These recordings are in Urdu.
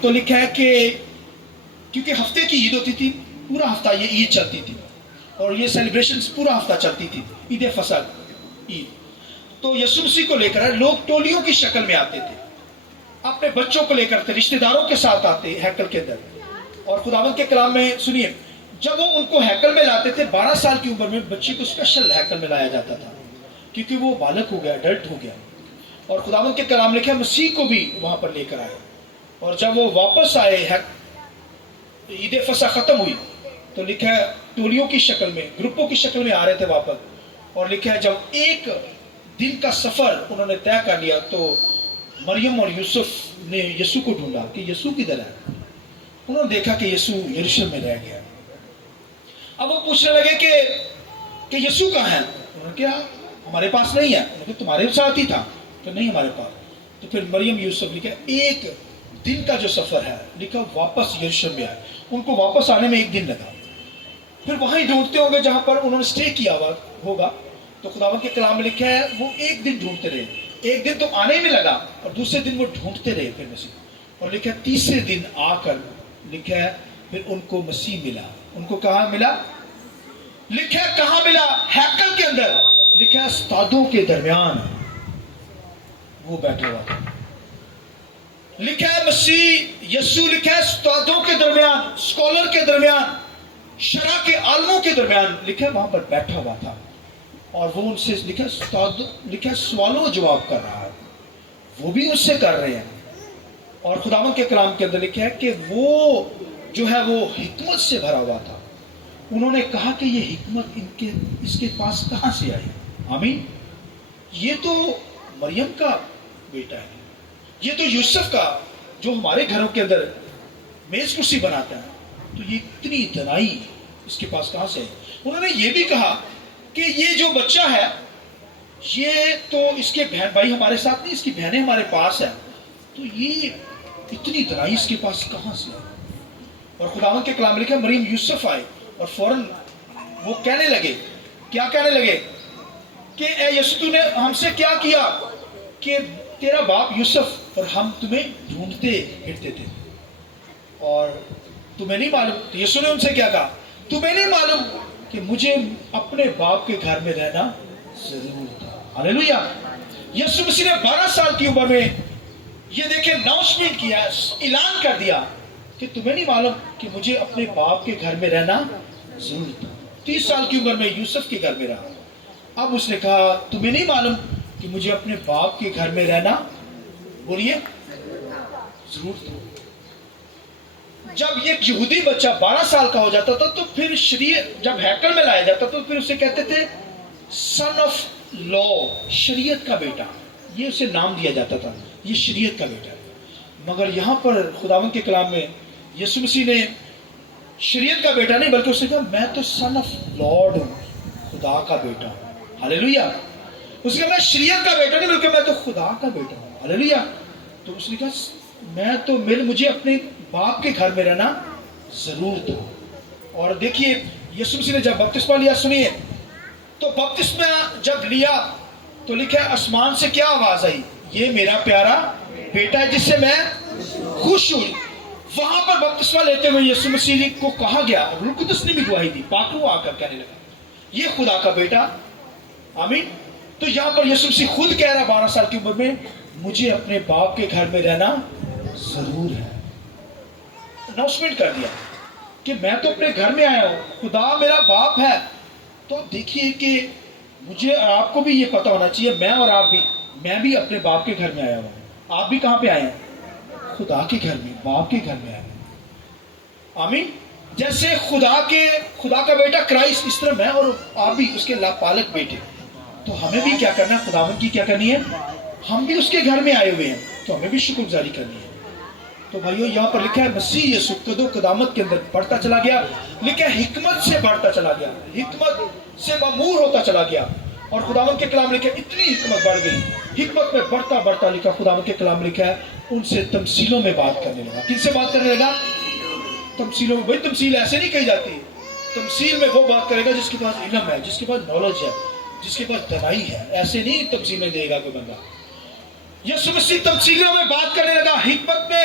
تو لکھا ہے کہ کیونکہ ہفتے کی عید ہوتی تھی، پورا ہفتہ یہ عید چلتی تھی اور یہ سیلیبریشنز پورا ہفتہ چلتی تھی، عید فصح عید. تو یسوع مسیح کو لے کر لوگ ٹولیوں کی شکل میں آتے تھے، اپنے بچوں کو لے کر تھے، رشتہ داروں کے ساتھ آتے ہیکل کے اندر. اور خداوند کے کلام میں سنیے، جب وہ ان کو ہیکل میں لاتے تھے 12 سال کی عمر میں بچے کو اسپیشل ہیکل میں لایا جاتا تھا کیونکہ وہ بالغ ہو گیا، اڈلٹ ہو گیا. اور خداوند کے کلام لکھا مسیح کو بھی وہاں پر لے کر آئے. اور جب وہ واپس آئے، عید فصح ختم ہوئی، تو لکھا ہے ٹولیوں کی شکل میں، گروپوں کی شکل میں آ رہے تھے واپس. اور لکھا ہے جب ایک دن کا سفر انہوں نے طے کر لیا تو مریم اور یوسف نے یسوع کو ڈھونڈا کہ یسوع کدھر ہے. انہوں نے دیکھا کہ یسوع یروشلم میں رہ گیا. اب وہ پوچھنے لگے کہ یسوع کہاں ہے. انہوں نے کہا ہمارے پاس نہیں ہے. انہوں نے کہا تمہارے ساتھ ہی تھا. کہ نہیں ہمارے پاس. تو پھر مریم یوسف لکھا ایک دن کا جو سفر ہے، لکھا واپس یروشلم میں آئے. ان کو واپس آنے میں ایک دن لگا. پھر وہیں ڈھونڈتے ہوں گے جہاں پر انہوں نے اسٹے کیا ہوگا. تو خداوند کے کلام میں لکھا ہے وہ ایک دن ڈھونڈتے رہے. ایک دن تو آنے میں لگا اور دوسرے دن وہ ڈھونڈتے رہے پھر مسیح. اور لکھا ہے تیسرے دن آ کر لکھا ہے پھر ان کو مسیح ملا. ان کو کہاں ملا؟ لکھا ہے کہاں ملا؟ ہیکل کے اندر. لکھا ہے استادوں کے درمیان وہ بیٹھا ہوا تھا. لکھا ہے مسیح یسوع لکھا ہے استادوں کے درمیان، اسکالر کے درمیان، شرع کے عالموں کے درمیان لکھا ہے وہاں پر بیٹھا ہوا تھا. اور وہ ان سے لکھا ہے سوالوں و جواب کر رہا ہے. وہ بھی اس سے کر رہے ہیں. اور خداوند کے کلام کے اندر لکھا ہے کہ وہ جو ہے وہ حکمت سے بھرا ہوا تھا. انہوں نے کہا کہ یہ حکمت اس کے پاس کہاں سے آئی؟ آمین. یہ تو مریم کا بیٹا ہے، یہ تو یوسف کا جو ہمارے گھروں کے اندر میز کرسی بناتا ہے. تو یہ اتنی دنائی اس کے پاس کہاں سے آئی؟ انہوں نے یہ بھی کہا کہ یہ جو بچہ ہے یہ تو اس کے بہن بھائی ہمارے ساتھ نہیں، اس کی بہنیں ہمارے پاس ہیں. تو یہ اتنی دنائی اس کے پاس کہاں سے آئی؟ اور خداوند کے کلام لکھا مریم یوسف آئے اور فوراً وہ کہنے لگے، کیا کہنے لگے کہ اے یسوع تو نے ہم سے کیا کیا کہ تیرا باپ یوسف اور ہم تمہیں ڈھونڈتے پھرتے تھے اور تمہیں نہیں معلوم. یسوع نے ان سے کیا کہا؟ تمہیں نہیں معلوم کہ مجھے اپنے باپ کے گھر میں رہنا ضرور تھا. ہاللیلویہ. یسوع مسیح نے 12 سال کی عمر میں یہ دیکھیں اناؤنسمنٹ کیا، اعلان کر دیا کہ تمہیں نہیں معلوم کہ مجھے اپنے باپ کے گھر میں رہنا ضرور تھا. 30 سال کی عمر میں یوسف کے گھر میں رہا. اب اس نے کہا تمہیں نہیں معلوم کہ مجھے اپنے باپ کے گھر میں رہنا، بولیے، ضرور تھا. جب یہ یہودی بچہ 12 سال کا ہو جاتا تھا تو پھر شریعت جب ہیکل میں لایا جاتا تو پھر اسے کہتے تھے سن آف لا، شریعت کا بیٹا. یہ اسے نام دیا جاتا تھا، یہ شریعت کا بیٹا. مگر یہاں پر خداوند کے کلام میں یسوع مسیح نے شریعت کا بیٹا نہیں بلکہ اس نے کہا میں تو سن آف لارڈ ہوں، خدا کا بیٹا ہوں. ہاللیلویہ. اس نے کہا میں شریعت کا بیٹا نہیں بلکہ میں تو خدا کا بیٹا ہوں. ہاللیلویہ. تو اس نے کہا میں تو مجھے اپنے باپ کے گھر میں رہنا ضرور تھا. اور دیکھیے یسوع مسیح نے جب بپتسمہ لیا، سنیے، تو بپتسمہ جب لیا تو لکھا ہے آسمان سے کیا آواز آئی؟ یہ میرا پیارا بیٹا ہے جس سے میں خوش ہوں. وہاں پر بپتسمہ لیتے ہوئے یسوع مسیح کو کہا گیا، روح القدس نے بھی گواہی دی، پاک روح آ کر کہنے لگا یہ خدا کا بیٹا. آمین. تو یہاں پر یسوع مسیح خود کہہ رہا 12 سال کی عمر میں مجھے اپنے باپ کے گھر میں رہنا ضرور ہے. اناؤنسمنٹ کر دیا کہ میں تو اپنے گھر میں آیا ہوں، خدا میرا باپ ہے. تو دیکھیے کہ مجھے اور آپ کو بھی یہ پتہ ہونا چاہیے، میں اور آپ بھی، میں بھی اپنے باپ کے گھر میں آیا ہوں. آپ بھی کہاں پہ آئے ہیں؟ خدا کے گھر میں، باپ کے گھر میں آئے ہیں. آمین. جیسے خدا کا بیٹا کرائسٹ، اس طرح میں اور آپ بھی اس کے لاپالک بیٹے. تو ہمیں بھی کیا کرنا ہے؟ خداوند کی کیا کرنی ہے؟ ہم بھی اس کے گھر میں آئے ہوئے ہیں تو ہمیں بھی شکر گزاری کرنی ہے. تو بھائیو یہاں پر لکھا ہے مسیح یسوع قد و قدامت کے اندر بڑھتا چلا گیا. لکھا ہے حکمت سے بڑھتا چلا گیا، حکمت سے معمور ہوتا چلا گیا. اور خداوند کے کلام لکھا ہے اتنی حکمت بڑھ گئی، حکمت میں بڑھتا بڑھتا لکھا خداوند کے کلام لکھا ہے ان سے تمثیلوں میں بات کرنے لگا. کن سے بات کرنے لگا؟ تمثیلوں میں. بھائی تمثیل ایسے نہیں کہی جاتی. تمثیل میں وہ بات کرے گا جس کے پاس علم ہے، جس کے پاس نالج ہے، جس کے پاس دانائی ہے. ایسے نہیں تمثیلیں دے گا کوئی بندہ. یسوع مسیح تمثیلوں میں بات کرنے لگا، حکمت میں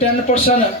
10%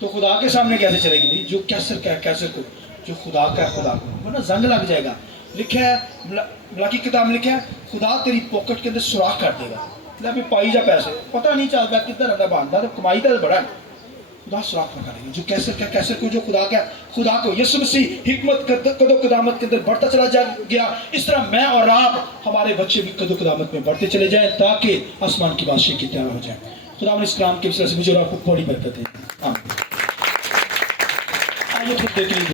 تو خدا کے سامنے کیسے چلے گی بھائی؟ جو کیسر کا ہے کیسر کو، جو خدا کا ہے خدا کو، ورنہ زنگ لگ جائے گا. لکھا ہے ملاکی کتاب میں لکھا ہے خدا تیری پاکٹ کے اندر سوراخ کر دے گا. بھی پائی جا پیسے، پتہ نہیں چلتا کدھر آتا باندھا، تو کمائی تو بڑا ہے. خدا سوراخ نہ کرے گا. جو کیسر کا کیسر کو، جو خدا کا خدا کو. یسوع مسیح حکمت قدو قدامت کے اندر بڑھتا چلا گیا، اس طرح میں اور آپ ہمارے بچے بھی قدو قدامت میں بڑھتے چلے جائیں تاکہ آسمان کی بادشاہی کی تیار ہو جائیں. خدا اس کلام کے وسیلے سے مجھے اور آپ کو بڑی برکت ہے. آمین. آئیے خود دیکھ لیجیے.